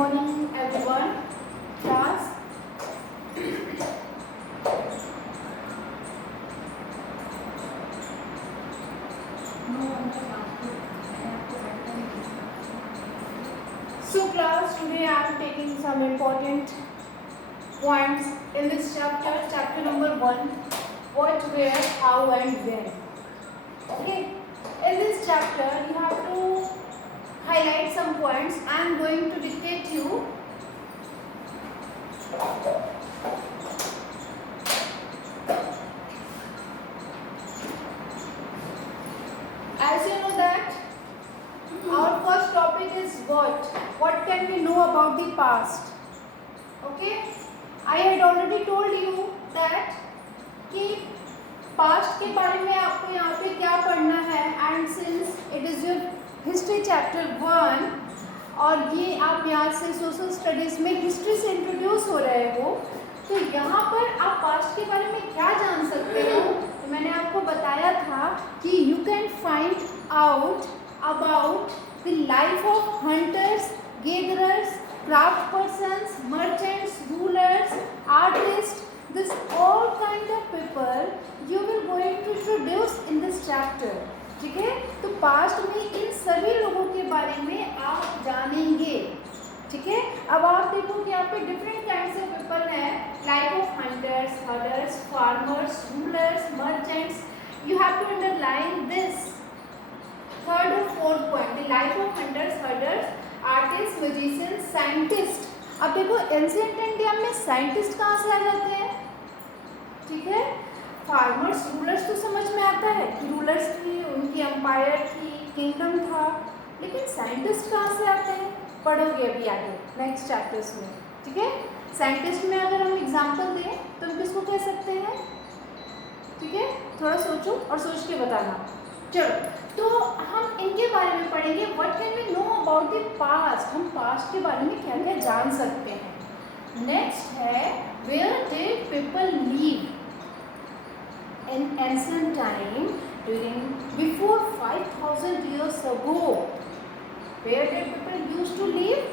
morning everyone. Class. So class, today I am taking some important points in this chapter, chapter number 1, what, where, how and when. Okay, in this chapter you have to highlight some points. I am going to dictate you. As you know that our first topic is what can we know about the past. Okay, I had already told you that कि past के बारे में आपको यहाँ पे क्या पढ़ना है, and since it is your history chapter 1 और ये आप यहाँ से सोशल स्टडीज़ में हिस्ट्री से इंट्रोड्यूस हो रहे हो, तो यहाँ पर आप पास्ट के बारे में क्या जान सकते हो. तो मैंने आपको बताया था कि you can find out about the life of hunters, gatherers, craft persons, merchants, rulers, artist. This all kind of people you will going to introduce in this chapter. ठीक है, तो पास्ट में इन सभी लोगों के बारे में आप जानेंगे. ठीक है, अब आप देखो कि यहाँ पे डिफरेंट काइंड्स ऑफ पीपल हैं, life of hunters, herders, farmers, rulers, merchants. You have to underline this third और fourth point, the life of hunters, herders, artist, musician, scientist. अब देखो एंशिएंट इंडिया में साइंटिस्ट कहाँ से आ जाते हैं. ठीक है, फार्मर्स, रूलर्स तो समझ में आता है कि रूलर्स की, उनकी एम्पायर थी, किंगडम था, लेकिन साइंटिस्ट कहाँ से आते हैं पढ़ोगे अभी आगे नेक्स्ट चैप्टर्स में. ठीक है, साइंटिस्ट में अगर हम एग्जांपल दें तो हम किसको कह सकते हैं. ठीक है, थोड़ा सोचो और सोच के बताना. चलो, तो हम इनके बारे में पढ़ेंगे. What can we know about the past, हम पास्ट के बारे में क्या क्या जान सकते हैं. नेक्स्ट है where did people live in ancient time during before 5000 years ago. Where did people used to live?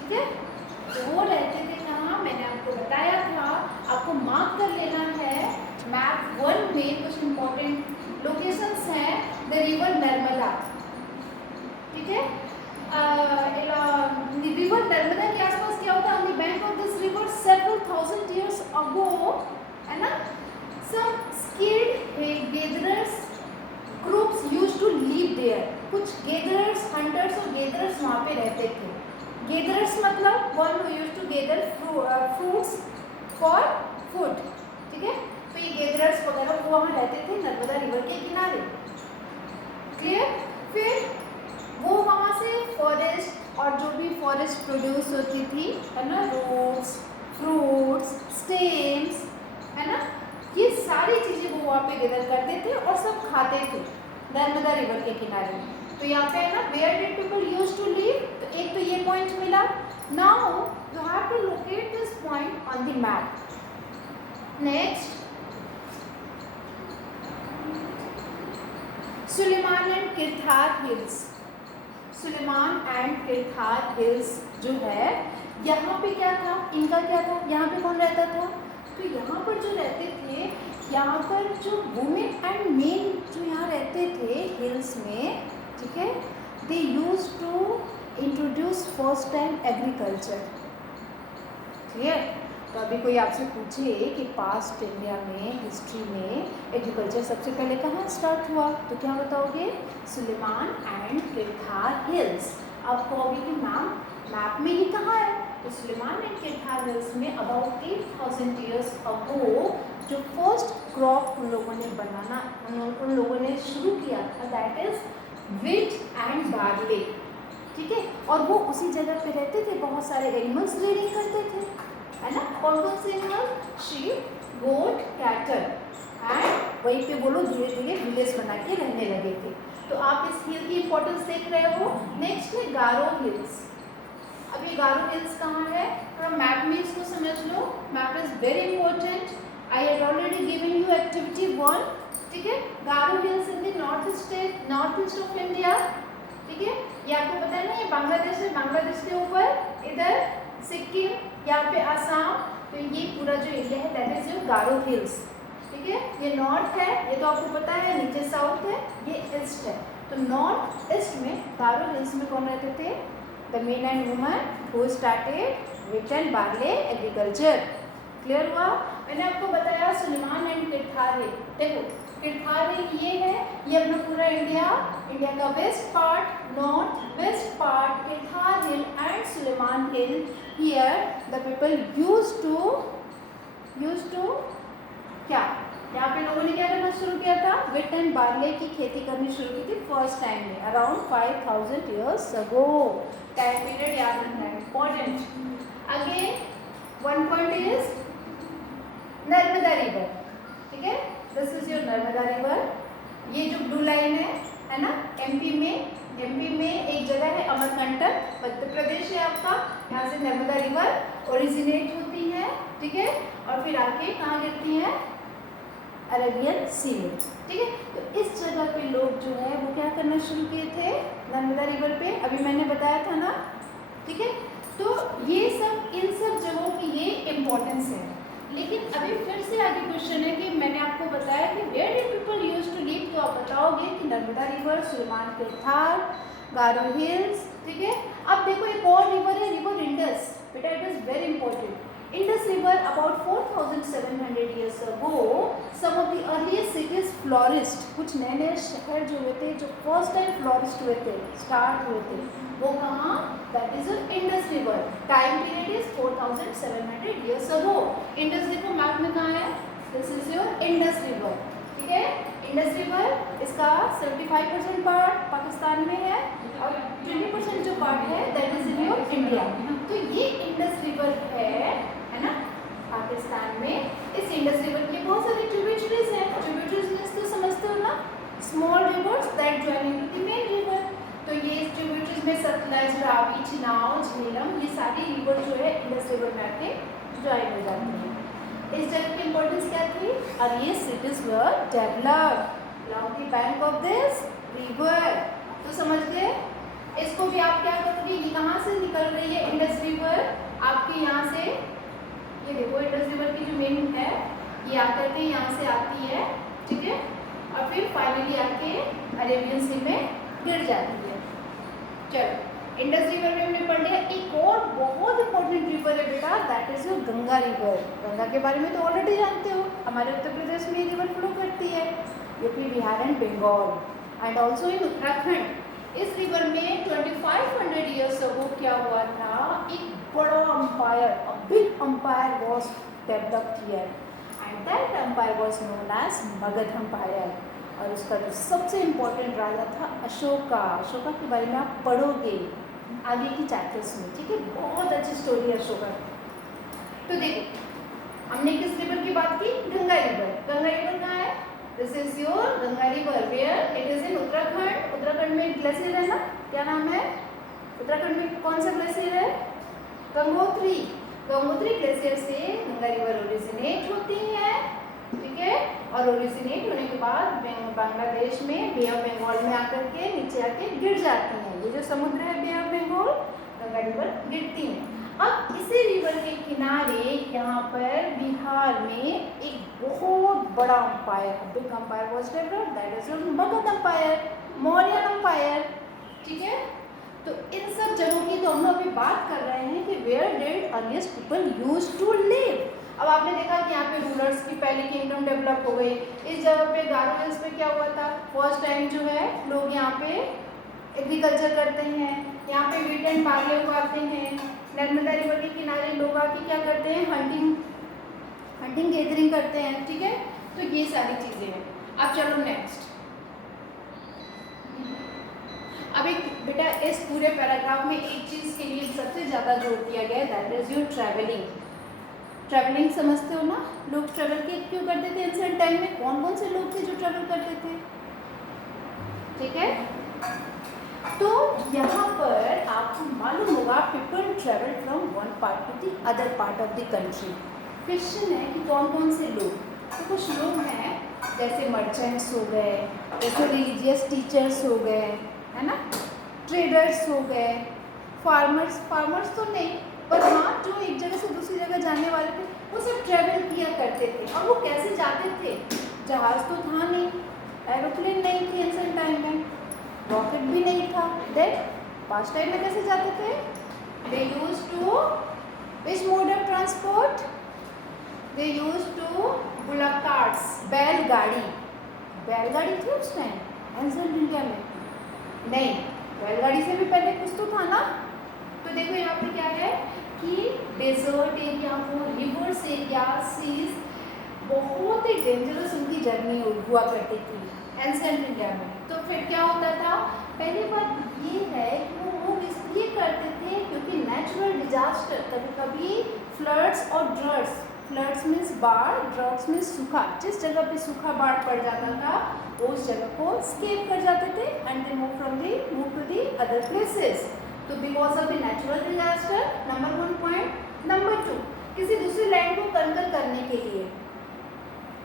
ठीक है, तो वो रहते थे कहाँ, मैंने आपको बताया था. आपको मार्क कर लेना है मैप 1 में. कुछ इम्पोर्टेंट लोकेशंस हैं. The river Narmada. ठीक है, रिवर नर्मदा के आसपास क्या होता है, on the bank of this river several thousand years ago, है ना, some skilled gatherers groups used to live there. कुछ gatherers, hunters और gatherers वहाँ पे रहते थे. gatherers मतलब one who used to gather fruits for food. ठीक है, तो ये gatherers वगैरह वो वहाँ रहते थे नर्मदा रिवर के किनारे. क्लियर. फिर वो वहाँ से फॉरेस्ट और जो भी फॉरेस्ट प्रोड्यूस होती थी, है ना, रूट्स, फ्रूट्स, स्टेम्स, है ना, ये सारी चीज़ें वो वहाँ पे गैदर करते थे और सब खाते थे नर्मदा रिवर के किनारे. तो यहाँ पे है ना, where did people use to live. तो एक तो ये पॉइंट मिला. Now you have to locate this point on the map. Next, Sulaiman and Kirthar hills. Sulaiman and Kirthar hills जो है, यहाँ पे क्या था, इनका क्या था, यहाँ पे कौन रहता था. तो यहाँ पर जो रहते थे, यहाँ पर जो वुमेन एंड मेन जो यहाँ रहते थे हिल्स में, ठीक है, they use to introduce first time agriculture. Clear. तो अभी कोई आपसे पूछे कि पास्ट इंडिया में हिस्ट्री में एग्रीकल्चर सबसे पहले कहाँ स्टार्ट हुआ, तो क्या बताओगे, सुलेमान एंड किरथार हिल्स. आप कहोगे कि मैम मैप में ही कहाँ है. तो सुलेमान एंड किरथार हिल्स में अबाउट 8000 years ago जो फर्स्ट क्रॉप उन लोगों ने बनाना, उन लोगों ने शुरू किया था, that is wheat and barley. ठीक है, और वो उसी जगह पे रहते थे, बहुत सारे एनिमल्स रेडिंग करते थे, है ना. कौन कौन से animal, sheep, goat, cattle, and वहीं पे वो लोग धीरे धीरे विलेज बना के रहने लगे थे. तो आप इस हिल की इंपॉर्टेंस देख रहे हो. नेक्स्ट है गारो हिल्स. अब ये गारो हिल्स कहाँ है, थोड़ा मैप में इसको समझ लो. Map is very important. I had already given you activity 1. ठीक है, Garo hills in the north east of India. ठीक है। ये आपको पता है ना, ये बांग्लादेश है, बांग्लादेश के ऊपर इधर सिक्किम, यहाँ पे आसाम, तो ये पूरा जो एरिया है that is your Garo hills, ठीक है। ये नॉर्थ है, ये तो आपको पता है, नीचे साउथ है, ये ईस्ट है। तो नॉर्थ ईस्ट में गारो हिल्स में कौन रहते थे? The main and woman who started wheat and barley agriculture. Clear हुआ? मैंने आपको बताया सुलेमान एंड किरथार हिल। देखो किरथार हिल ये है, ये अपना पूरा इंडिया का west part, north west part, Kirthar hill and Sulaiman hill. Here the people used to क्या, यहाँ पे लोगों ने क्या करना शुरू किया था? व्हीट एंड बार्ले की खेती करनी शुरू की थी फर्स्ट टाइम में, around 5000 years ago. Time period याद रखना है, important. Again one point is Narmada river, ठीक है। This is your Narmada river. ये जो ब्लू लाइन है ना, एमपी में एक जगह है अमरकंटक, मध्य प्रदेश है आपका। यहाँ से नर्मदा रिवर ओरिजिनेट होती है, ठीक है, और फिर आके कहाँ गिरती है? अरेबियन सी में, ठीक है। तो इस जगह पे लोग जो है वो क्या करना शुरू किए थे? नर्मदा रिवर पे, अभी मैंने बताया था ना, ठीक है। तो ये सब, इन सब जगहों की ये इम्पोर्टेंस है। लेकिन अभी फिर से आगे क्वेश्चन है कि मैंने आपको बताया कि where did people used to live, तो आप बताओगे कि नर्मदा रिवर, सुलेमान किरथार, गारो हिल्स, ठीक है। अब देखो एक और रिवर है, river Indus. It is very very इंपॉर्टेंट। Indus River about 4700 years ago, some of the earliest cities flourished. कुछ नए नए शहर जो हुए थे, जो फर्स्ट टाइम फ्लोरिस्ट हुए थे, स्टार्ट हुए थे, वो कहाँ? That is Indus river. Time period is 4700 years ago. Indus river map में कहाँ है? This is your Indus river, ठीक है। इंडस रिवर, इसका 75% पार्ट पाकिस्तान में है और 20% जो पार्ट है that is in your India. तो ये इंडस रिवर है ना पाकिस्तान में। इस इंडस रिवर के बहुत सारे ट्रिब्यूटरीज हैं। ट्रिब्यूटरीज मींस तो समझते हो ना, small reverse that join into the main river. तो ये ट्रिब्यूटरीज में सतलज, रावी, चिनाब, झेलम, ये सारी रिवर जो है इंडस रिवर में आके जॉइन हो जाती हैं। इस जगह की इंपॉर्टेंस क्या थी? Earliest cities were developed along the bank of this river। तो समझ गए? इसको भी आप क्या करोगे? ये कहाँ से निकल रही है इंडस रिवर? आपके यहाँ से, ये देखो इंडस रिवर की जो मेन है, ये आकर के यहाँ से आती है, ठीक है, और फिर फाइनली आके अरेबियन सी में गिर जाती है। चलो इंडस रिवर में हमने पढ़ लिया। एक और बहुत इंपॉर्टेंट रिवर है बेटा, that is your Ganga river. Ganga के बारे में तो ऑलरेडी जानते हो, हमारे उत्तर प्रदेश में ये रिवर फ्लो करती है, UP, Bihar and Bengal and also in Uttarakhand. इस रिवर में 2500 ईयर्स अगो क्या हुआ था? एक बड़ा empire, a big empire was developed here and that empire was known as Magadha empire. और उसका जो सबसे इम्पोर्टेंट राजा था अशोका। अशोका के बारे में आप पढ़ोगे आगे की चैप्टर्स में, ठीक है। बहुत अच्छी स्टोरी है अशोका। तो देखो हमने किस रिवर की बात की? गंगा रिवर। गंगा रिवर कहाँ है? This is your Ganga river. Where? It is in Uttarakhand. Uttarakhand में ग्लेशियर है ना, क्या नाम है? उत्तराखंड में कौन सा ग्लेशियर है? गंगोत्री। गंगोत्री ग्लेशियर से गंगा रिवर ओरिजिनेट होती है, ठीक है, और ओरिजिनेट होने के बाद बांग्लादेश में बे ऑफ बंगाल में आकर के नीचे आके गिर जाती हैं। ये जो समुद्र है बे ऑफ बंगाल, गंगा रिवर गिरती है। अब इसी रिवर के किनारे यहाँ पर बिहार में एक बहुत बड़ा umpire, big empire was developed, that is your Magadh umpire, Mauryan umpire, ठीक है। तो इन सब जगहों की तो हम अभी बात कर रहे हैं कि where did earliest people used to live. अब आपने देखा कि यहाँ पे रूलर्स की पहली किंगडम डेवलप हो गई। इस जगह पे गारो हिल्स पे क्या हुआ था? फर्स्ट टाइम जो है लोग यहाँ पे एग्रीकल्चर करते हैं, यहाँ पे व्हीट एंड बार्ले उगाते हैं। नर्मदा रिवर के किनारे लोग आके क्या करते हैं? हंटिंग गैदरिंग करते हैं, ठीक है। तो ये सारी चीज़ें हैं। अब चलो नेक्स्ट। अब एक बेटा इस पूरे पैराग्राफ में एक चीज़ के लिए सबसे ज़्यादा जोर दिया गया है, that is your travelling. Travelling समझते हो ना, लोग ट्रैवल क्यों करते थे एंशिएंट टाइम में? कौन कौन से लोग थे जो ट्रैवल करते थे? ठीक है, तो यहाँ पर आपको मालूम होगा people travel from one part two the other part of the country. Question है कि कौन कौन से लोग? तो कुछ लोग हैं जैसे मर्चेंट्स हो गए, जैसे रिलीजियस टीचर्स हो गए, है ना, ट्रेडर्स हो गए, फार्मर्स तो नहीं, पर हाँ जो एक जगह से दूसरी जगह जाने वाले थे वो सब ट्रेवल किया करते थे। और वो कैसे जाते थे? जहाज तो था नहीं, एरोप्लेन नहीं थी एंशिएंट टाइम में, रॉकेट भी नहीं था, देन पास्ट टाइम में कैसे जाते थे? They used to which mode of transport? They used to bullock carts, बैलगाड़ी थी उस टाइम एंशिएंट इंडिया में? नहीं, बैलगाड़ी से भी पहले कुछ तो था ना। तो देखो यहाँ पे क्या है कि डेजर्ट एरिया हो, रिवर्स एरिया, सीज, बहुत ही डेंजरस उनकी जर्नी हुआ करती थी एंशिएंट इंडिया में। तो फिर क्या होता था? पहली बात ये है कि वो लोग इसलिए करते थे क्योंकि नेचुरल डिजास्टर, कभी कभी फ्लड्स और ड्रट्स, फ्लड्स मीन्स बाढ़, ड्रट्स मीन्स सूखा, जिस जगह पे सूखा बाढ़ पड़ जाता था उस जगह को स्केप कर जाते थे and they move to the other places. तो because of the natural disaster, number 1 point. Number 2, किसी दूसरी लैंड को कंकर करने के लिए,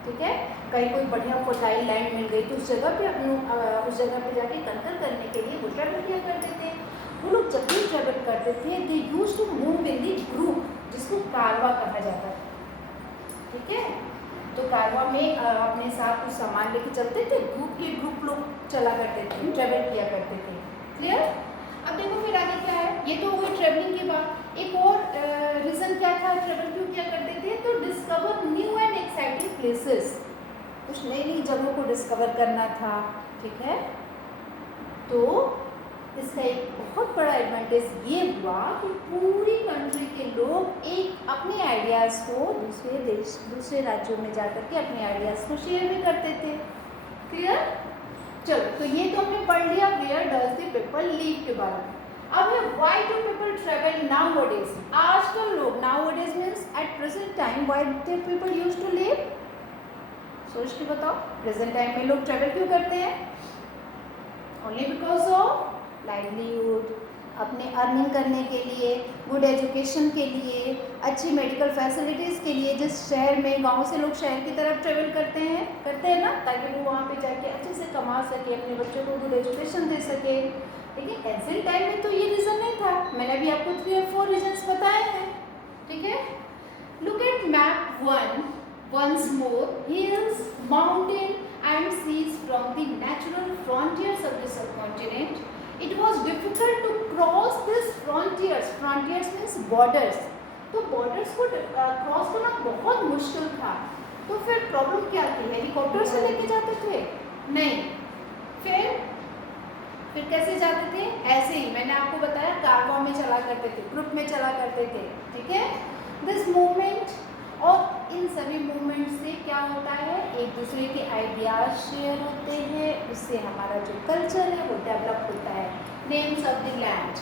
ठीक है, कहीं कोई बढ़िया फर्टाइल लैंड मिल गई तो उस जगह पे जाके कंकर करने के लिए वो ट्रेवल किया करते थे। वो लोग जब भी ट्रेवल करते थे they used to move in the group, जिसको कारवा कहा जाता था, ठीक है। तो कारवा में अपने साथ कुछ सामान लेके चलते थे, ग्रुप लोग चला करते थे, ट्रेवल किया करते थे। क्लियर? अब देखो फिर आगे क्या है, ये तो हुई ट्रेवलिंग के बाद। एक और रीज़न क्या था ट्रेवल क्यों किया करते थे? तो discover new and exciting places, कुछ नई नई जगहों को डिस्कवर करना था, ठीक है। तो इसका एक बहुत बड़ा एडवांटेज ये हुआ कि पूरी कंट्री के लोग एक अपने आइडियाज़ को दूसरे राज्यों में जाकर के अपने आइडियाज़ को शेयर भी करते थे। क्लियर? चलो, तो ये तो हमने पढ़ लिया where does the people live के बारे में। अब है why do people travel nowadays. आजकल लोग, nowadays means at present time, why do people used to live? सोच के बताओ, प्रेजेंट टाइम में लोग ट्रेवल क्यों करते हैं? ओनली बिकॉज ऑफ लाइवलीहुड, अपने अर्निंग करने के लिए, गुड एजुकेशन के लिए, अच्छी मेडिकल फैसिलिटीज़ के लिए। जिस शहर में, गांव से लोग शहर की तरफ ट्रेवल करते हैं ना, ताकि वो वहाँ पे जाके अच्छे से कमा सके, अपने बच्चों को गुड एजुकेशन दे सके। लेकिन एंशिएंट टाइम में तो ये रीज़न नहीं था। मैंने अभी आपको 3 और 4 रीजन्स बताए हैं, ठीक है। Look at map 1 once more. Hills, mountain and seas from the natural frontiers of the subcontinent. It was difficult to cross these frontiers. Frontiers means borders. तो borders को क्रॉस करना बहुत मुश्किल था। तो फिर प्रॉब्लम क्या थी? हेलीकॉप्टर से लेके जाते थे? नहीं। फिर कैसे जाते थे? ऐसे ही मैंने आपको बताया, कारवा में चला करते थे, ग्रुप में चला करते थे, ठीक है। दिस मूवमेंट, और इन सभी मूवमेंट से क्या होता है? एक दूसरे के आइडियाज शेयर होते हैं, उससे हमारा जो कल्चर है वो डेवलप होता है। Names of the land,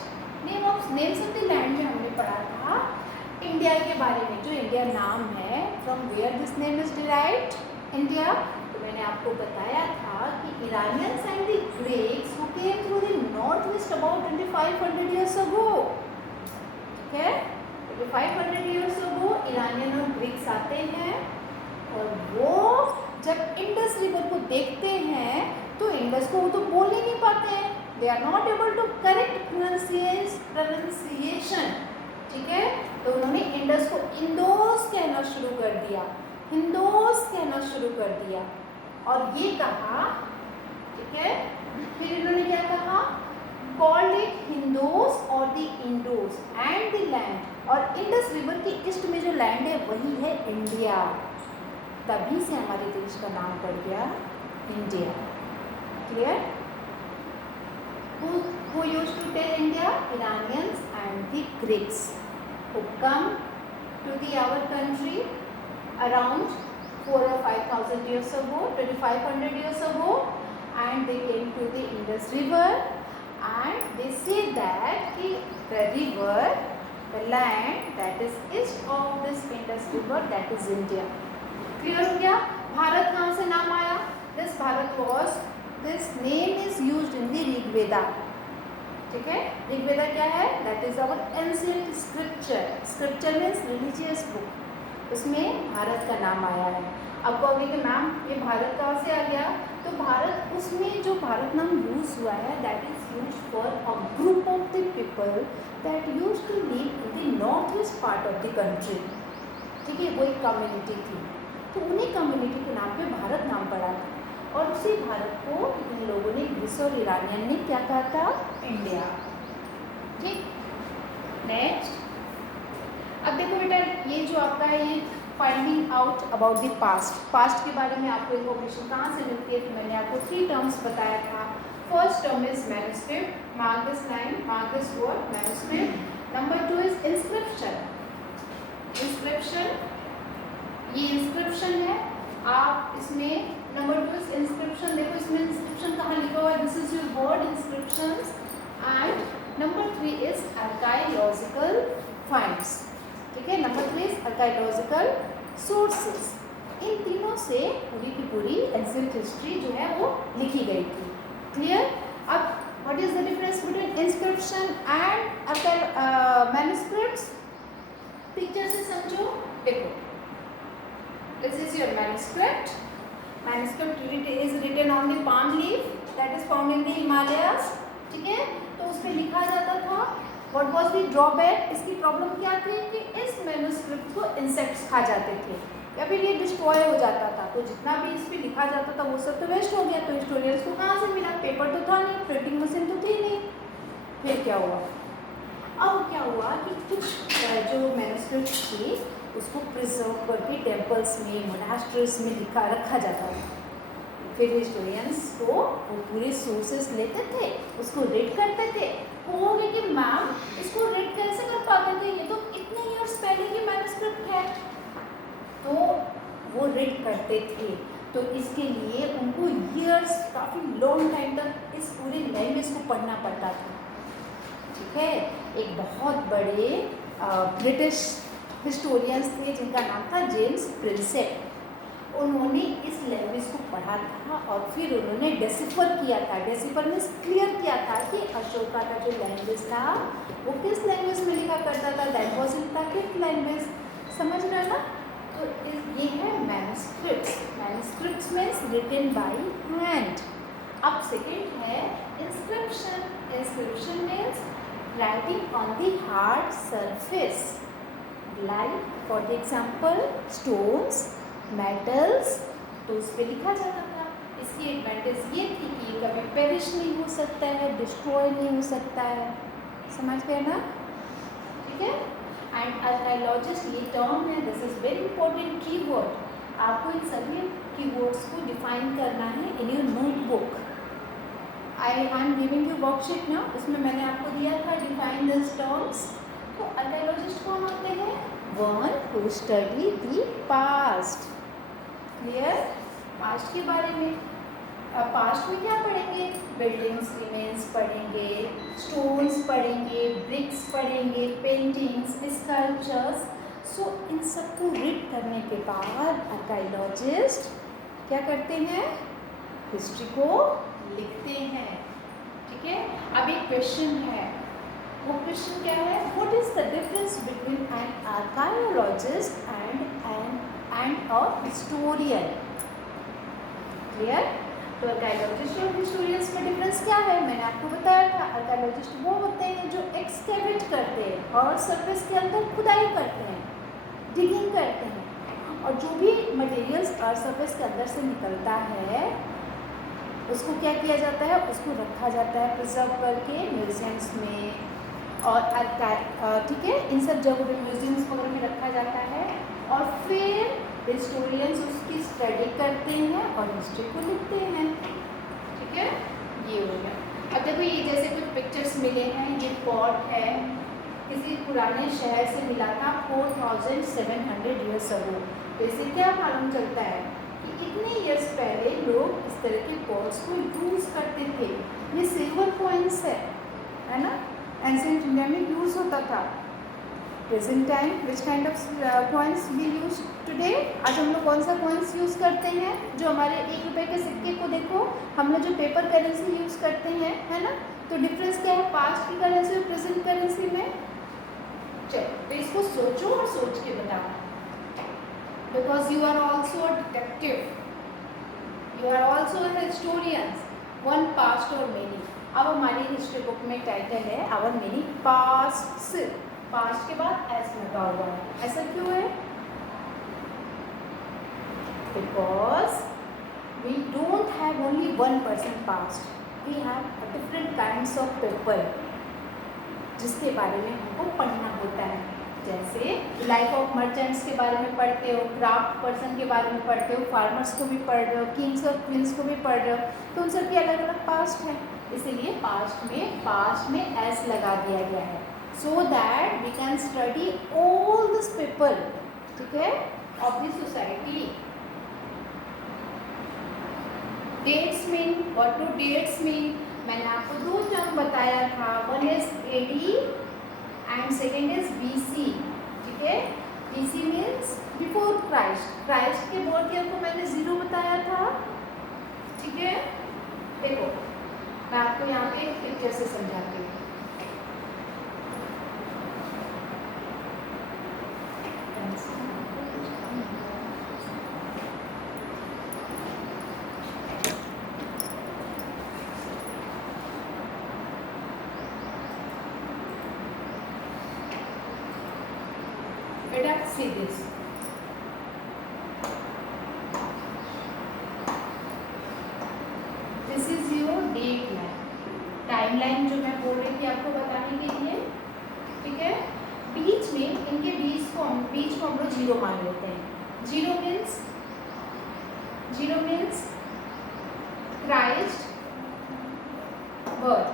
names of the land में हमने पढ़ा था इंडिया के बारे में। जो इंडिया नाम है, from where this name is derived, India. तो मैंने आपको बताया था कि Iranians and the Greeks who came through the north west about 2500 years ago, ठीक है। 500 ईयर्स अगो इरानियन और ग्रीक्स आते हैं, और वो जब इंडस रिवर को देखते हैं तो इंडस को वो तो बोल ही नहीं पाते हैं, they are not able to correct pronunciation, ठीक है। तो उन्होंने इंडस को इंडोस कहना शुरू कर दिया, हिंदोस कहना शुरू कर दिया, और ये कहा, ठीक है। फिर इन्होंने क्या कहा? कॉल्ड इट हिंदोस और द इंडोस एंड द लैंड, और इंडस रिवर के ईस्ट में जो लैंड है वही है इंडिया। तभी से हमारे देश का नाम पड़ गया India. Clear? Who used to tell India? Iranians and the Greeks who come to our country around 4,000 or 5,000 years ago, 2,500 years ago, and they came to the Indus River, and they say that the river, the land that is east of this Indus River, that is India. Clear हो गया? भारत कहाँ से नाम आया? This name is used in the Rig Veda, ठीक है। ऋग वेदा क्या है? That is our ancient scripture. Scripture means religious book, उसमें भारत का नाम आया है। अब कहोगे कि मैम ये भारत कहाँ से आ गया, तो भारत, उसमें जो भारत नाम यूज़ हुआ है that is use for a group of the people that use to live in the north east part of the country. ठीक है, वो एक कम्युनिटी थी, तो उन्हीं कम्युनिटी के नाम पे भारत नाम पड़ा था, और उसी भारत को इन लोगों ने, ग्रीस और ईरानियन ने क्या कहा था, इंडिया। ठीक, नेक्स्ट। अब देखो बेटा, ये जो आपका है ये finding out about the past के बारे में आपको इन्फॉर्मेशन कहाँ से मिलती है, तो मैंने आपको 3 टर्म्स बताया था। First term is manuscript, mark this line, mark this word manuscript. Number 2 is inscription. Inscription, ये इंस्क्रिप्शन है, आप इसमें नंबर 2 इज इंस्क्रिप्शन। देखो इसमें इंस्क्रिप्शन कहाँ लिखा हुआ है, this is your word inscriptions. And number 3 is archaeological finds. ठीक है, नंबर 3 इज आर्काइलॉजिकल सोर्सेस। इन तीनों से पूरी की पूरी एंशिएंट हिस्ट्री जो है वो लिखी गई थी। क्लियर? अब what is the difference between inscription and manuscripts? Picture से समझो। देखो, this is your manuscript. Manuscript is written on the palm leaf that is found in the Himalayas. ठीक है, तो उसमें लिखा जाता था। What was the drawback? इसकी प्रॉब्लम क्या थी कि इस मैन्युस्क्रिप्ट को इंसेक्ट्स खा जाते थे या फिर ये डिस्ट्रॉय हो जाता था, तो जितना भी इस पर लिखा जाता था वो सब तो वेस्ट हो गया। तो हिस्टोरियंस को कहाँ से मिला, पेपर तो था नहीं, प्रिंटिंग मशीन तो थी नहीं। फिर क्या हुआ, अब क्या हुआ कि कुछ जो मैन्युस्क्रिप्ट थी उसको प्रिजर्व करके टेम्पल्स में, मोनास्ट्रीज में रखा जाता था। फिर हिस्टोरियंस को वो पूरे सोर्सेस लेते थे, उसको रीड करते थे। कहोगे कि मैम इसको रीड कैसे कर पाते थे, ये तो इतने ईयर्स पहले की मैन्युस्क्रिप्ट है। तो वो रीड करते थे, तो इसके लिए उनको ईयर्स, काफ़ी लॉन्ग टाइम तक इस पूरे लैंग्वेज को पढ़ना पड़ता था। ठीक है, एक बहुत बड़े ब्रिटिश हिस्टोरियंस थे जिनका नाम था जेम्स प्रिंसेप। उन्होंने इस लैंग्वेज को पढ़ा था और फिर उन्होंने डेसिफर किया था। डेसिफर में क्लियर किया था कि अशोका का जो लैंग्वेज था वो किस लैंग्वेज में लिखा करता था, that was in Prakrit language. समझ रहे ना? तो ये है manuscripts. Manuscripts means written by hand. अब सेकेंड है inscription. Inscription means writing on the hard surface, like for the example stones, metals, तो उस पर लिखा जाता था। इसकी एडवांटेज ये थी कि ये कभी पेरिश नहीं हो सकता है, डिस्ट्रॉय नहीं हो सकता है। समझ गए ना? ठीक है। एंड आर्काइलॉजिस्ट ये टर्म है, this is very important keyword. आपको इन सभी कीवर्ड्स को डिफाइन करना है इन your notebook. I am giving you worksheet ना, उसमें मैंने आपको दिया था डिफाइन दिस टर्म्स। तो आर्काइलॉजिस्ट कौन होते हैं? One who study the past. Clear? Past के बारे में। पास्ट में क्या पढ़ेंगे? बिल्डिंग्स, रिमेन्स पढ़ेंगे, स्टोन्स पढ़ेंगे, ब्रिक्स पढ़ेंगे, पेंटिंग्स, स्कल्पचर्स। सो इन सबको रीड करने के बाद आर्काइलॉजिस्ट क्या करते हैं? हिस्ट्री को लिखते हैं। ठीक है। अब एक क्वेश्चन है, वो क्वेश्चन क्या है? What is the difference between an archaeologist and a historian? Clear? तो आर्काइलॉजिस्ट और हिस्टोरियंस में डिफरेंस क्या है? मैंने आपको बताया था, आर्काइलॉजिस्ट वो होते हैं जो एक्सकेवेट करते हैं और सरफेस के अंदर खुदाई करते हैं, डिगिंग करते हैं, और जो भी मटेरियल्स अर्थ सरफेस के अंदर से निकलता है उसको क्या किया जाता है? उसको रखा जाता है प्रिजर्व करके म्यूजियम्स में और ठीक है, इन सब जगहों पे म्यूजियम्स वगैरह में रखा जाता है। और फिर हिस्टोरियंस उसकी स्टडी करते हैं और हिस्ट्री को लिखते हैं। ठीक है, ये हो गया। अब देखो ये जैसे कुछ पिक्चर्स मिले हैं, ये पॉट है, किसी पुराने शहर से मिला था 4700 ईयर्स अगो। तो इससे क्या मालूम चलता है कि इतने ईयर्स पहले लोग इस तरह के पॉट्स को यूज़ करते थे। ये सिल्वर कॉइन्स है ना, एंशिएंट इंडिया में यूज़ होता था। Present time which kind of coins we use today? आज हम लोग कौन सा कॉइन्स यूज़ करते हैं? जो हमारे 1 रुपये के सिक्के को देखो, हम लोग जो पेपर करेंसी यूज़ करते हैं, है ना। तो डिफरेंस क्या है पास्ट की करेंसी और प्रेजेंट करेंसी में? चलो, तो इसको सोचो और सोच के बताओ। because you are also a detective, you are also a historian, one past or many. अब हमारी हिस्ट्री बुक में टाइटल है आवर मेनी पास्ट, पास्ट के बाद एस लगा हुआ है, ऐसा क्यों है? Because we don't have only one person past, we have a different kinds of people जिसके बारे में हमको पढ़ना होता है। जैसे लाइफ ऑफ मर्चेंट्स के बारे में पढ़ते हो, क्राफ्ट पर्सन के बारे में पढ़ते हो, फार्मर्स को भी पढ़ रहे हो, किंग्स और क्वींस को भी पढ़ रहे हो, तो उन सबकी अलग अलग पास्ट है, इसीलिए पास्ट में एस लगा दिया गया है, so that we can study all this people, ठीक है, of the society. Dates mean, what do dates mean? मैंने आपको दो टर्म बताया था, one is AD and second is BC, ठीक है। BC means before Christ, Christ के बर्थ ईयर को मैंने 0 बताया था, ठीक है। देखो मैं आपको यहाँ पे एक पिक्चर से समझाती हूँ। बेटा see this, this is your date line, timeline जो मैं बोल रही थी आपको बताने के लिए, ठीक है। बीच में इनके बीच को हम लोग 0 मान लेते हैं। 0 मीन्स क्राइस्ट बर्थ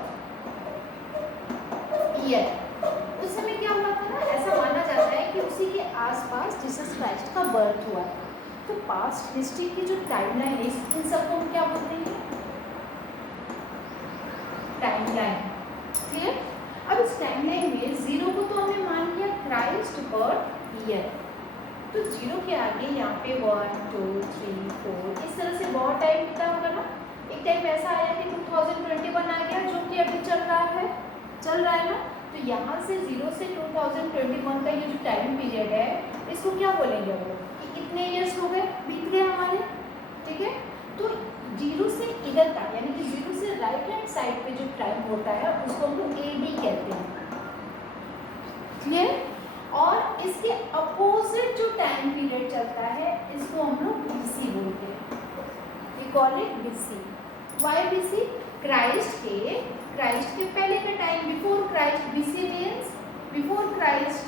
ईयर, उस समय क्या हुआ था ना, ऐसा माना जाता है कि उसी के आसपास जीसस क्राइस्ट का बर्थ हुआ था। तो पास्ट हिस्ट्री की जो टाइमलाइन है, इन सबको हम क्या बोलते हैं? टाइमलाइन, ठीक है। अब इस टाइमलाइन में 0 को तो हमने मान लिया क्राइस्ट बर्थ ईयर, तो 0 के आगे यहाँ पे 1 2 3 4 इस तरह से बहुत टाइम बीता होगा ना। एक टाइम ऐसा आया कि 2021 आ गया, जो कि अभी चल रहा है ना। तो यहाँ से 0 से 2021 का ये जो टाइम पीरियड है, इसको क्या बोलेंगे हम लोग कि कितने ईयर्स हो गए, बीत गए हमारे, ठीक है। तो 0 से इधर का, यानी कि 0 से राइट हैंड साइड पे जो टाइम होता है उसको हम लोग एडी कहते हैं, क्लियर। और इसके अपोजिट जो टाइम पीरियड चलता है इसको हम लोग बीसी बोलते हैं, we call it BC. Why BC? Christ के पहले का time, before Christ. BC means before Christ.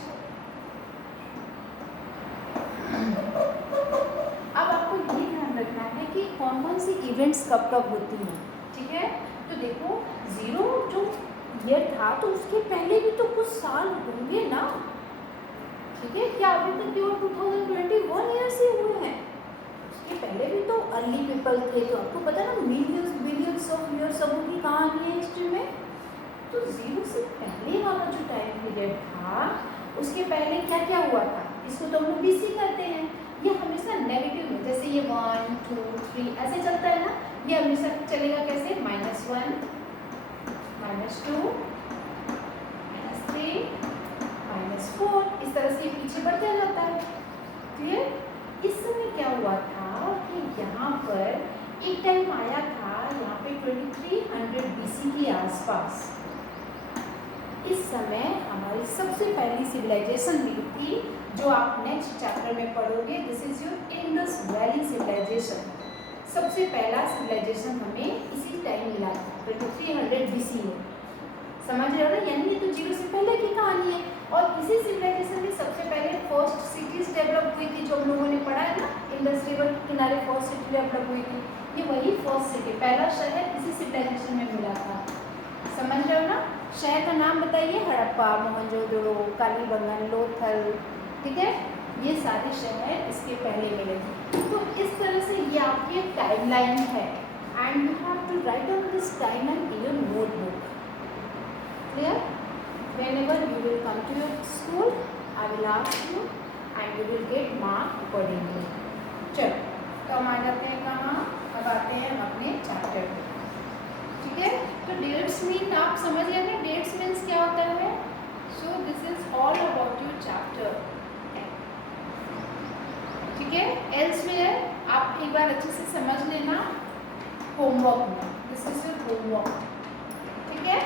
अब आपको ये ध्यान रखना है कि कौन कौन सी इवेंट्स कब कब होती हैं, ठीक है। तो देखो 0 जो ईयर था तो उसके पहले भी तो कुछ साल होंगे ना, ठीक है। क्या अभी तक केवल 2021 ईयर्स ही हुए हैं? उसके पहले भी तो अर्ली पीपल थे, तो आपको पता है ना, मिलियंस बिलियंस ऑफ ईयर्स सब की कहानी है हिस्ट्री में। तो 0 से पहले वाला जो टाइम पीरियड था, उसके पहले क्या क्या हुआ था, इसको तो हम लोग बीसी कहते हैं। ये हमेशा नेगेटिव में, जैसे ये 1 2 3 ऐसे चलता है ना, ये हमेशा चलेगा कैसे, -1 -2 -3 -4 इस तरह से पीछे बढ़ता जाता है, क्लियर। इस समय क्या हुआ था कि यहाँ पर एक टाइम आया था, यहाँ पे 2300 BC के आसपास, इस समय हमारी सबसे पहली सिविलाइजेशन मिली थी, जो आप नेक्स्ट चैप्टर में पढ़ोगे। This is your Indus valley civilization. सबसे पहला सिविलाइजेशन हमें इसी टाइम मिला था, 2300 BC में, समझ रहे हो ना, यानी ये तो 0 से पहले की कहानी है। और इसी सिविलाइजेशन में सबसे पहले फर्स्ट सिटीज डेवलप हुई थी, जो हम लोगों ने पढ़ा है ना, इंडस रिवर के किनारे फर्स्ट सिटी डेवलप हुई थी, ये वही फर्स्ट सिटी, पहला शहर इसी सिविलाइजेशन में मिला था, समझ रहे हो ना। शहर का नाम बताइए, हड़प्पा, मोहनजोदड़ो, कालीबंगन, लोथल, ठीक है, ये सारे शहर इसके पहले मिले थे। तो इस तरह से ये आपकी टाइमलाइन है, and you have to write on this timeline in your notebook, clear. Whenever you will come to your school, I will ask you and you will get mark accordingly. चलो, तो हम आ जाते हैं कहाँ, अब आते हैं अपने चैप्टर पे, ठीक है। तो डेट्स मीन आप समझ गए ना, डेट्स मीन्स क्या होता है। So this is all about your chapter. ठीक है। एल्सवेयर आप एक बार अच्छे से समझ लेना होमवर्क में, दिस इज योर होमवर्क, ठीक है।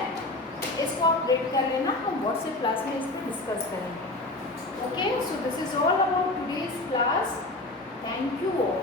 इसको आप रेड कर लेना, हम व्हाट्सएप क्लास में इस पर डिस्कस करेंगे। Okay, so this is all about today's class. Thank you all.